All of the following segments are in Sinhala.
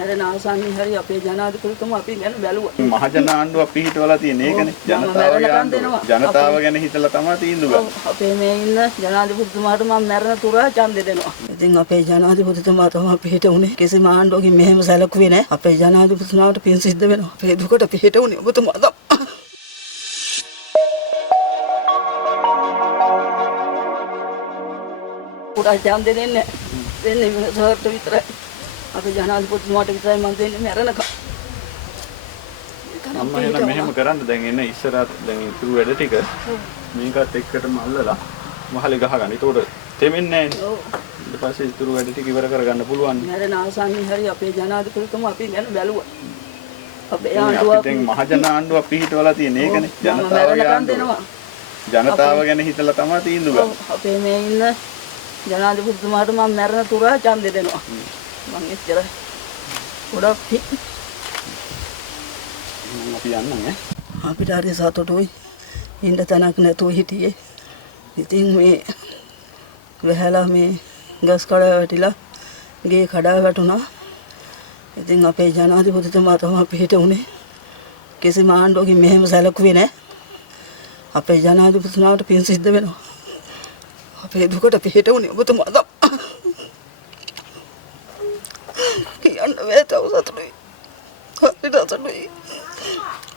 මැරෙන ආසන්නයේ හරි අපේ ජනාධිපතිතුමා අපි ගැන බැලුවා. මහජන ආණ්ඩුව අපි හිටවලා තියෙන ඒකනේ. ජනතාව ගැන හිතලා තමයි තීන්දුව ගන්න. අපේ මේ ඉන්න ජනාධිපතිතුමාට මම මැරෙන තුරා ඡන්දෙ දෙනවා. ඉතින් අපේ ජනාධිපතිතුමා තමයි පිට උනේ. කිසිම ආණ්ඩුවකින් මෙහෙම සැලකුවේ නැහැ. අපේ ජනාධිපතිතුමාට පින් සිද්ධ වෙනවා. අපේ දුකට පිට උනේ ඔබතුමා. පුරා ඡන්දෙ දෙන්නේ සර්ට විතරයි. අපේ ජනාධිපතිතුමාට විතරයි මම දෙන්නේ මැරෙනකම්. අම්මා එහෙනම් මෙහෙම කරන්න දැන් එන ඉස්සරහට දැන් ඉතුරු වැඩ ටික මේකත් එක්කටම අල්ලලා මහලේ ගහගන්න. ඒකට තෙමෙන්නේ නැහැ. ඊට පස්සේ ඉතුරු වැඩ ටික ඉවර කරගන්න පුළුවන්. මැරෙන ආසන්නයේ හරි අපේ ජනාධිපතිතුමා අපි ගැන බැලුවා. අපේ ආණ්ඩුව දැන් මහජන ආණ්ඩුව අපි හිටවලා තියෙන ඒකනේ. ජනතාව ගැන හිතලා තමයි තීන්දුව ගන්න. අපේ මේ ඉන්න ජනාධිපතිතුමාට මම මැරෙන තුරා ඡන්දෙ දෙනවා. මම එච්චරයි. ගොඩක් අපි යන්නම් ඈ. අපිට හරි සතුටුයි. ඉන්න තැනක් නැතුව හිටියේ. ඉතින් මේ වැහැලා මේ ගස් කඩා වැටිලා ගේ කඩා වැටුණා. ඉතින් අපේ ජනාධිපතිතුමා තමයි පිට උනේ. කිසිම ආණ්ඩුවකින් මෙහෙම සැලකුවේ නැහැ. අපේ ජනාධිපතිතුමාට පින් සිද්ධ වෙනවා. අපේ දුකට පිට උනේ ඔබතුමා. කියන්න බෑ තව සතුටුයි. හරියට සතුටුයි.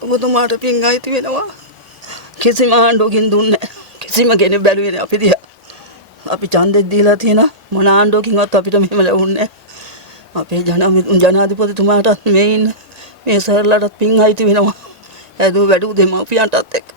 ඔබතුමාට පින් අයිති වෙනවා. කිසිම ආණ්ඩුවකින් දුන්නේ නැහැ. කිසිම කෙනෙක් බැලුවේ නැහැ අපි දිහා. අපි ඡන්දෙත් දීලා තියෙනවා. මොන ආණ්ඩුවකින්වත් අපිට මෙහෙම ලැබුණේ නැහැ. අපේ ජනාධිපතිතුමාටත් මේ ඉන්න මේ සර්ලටත් පින් අයිති වෙනවා. ඇදෝ වැඩු දෙමාපියන්ටත් එක්ක.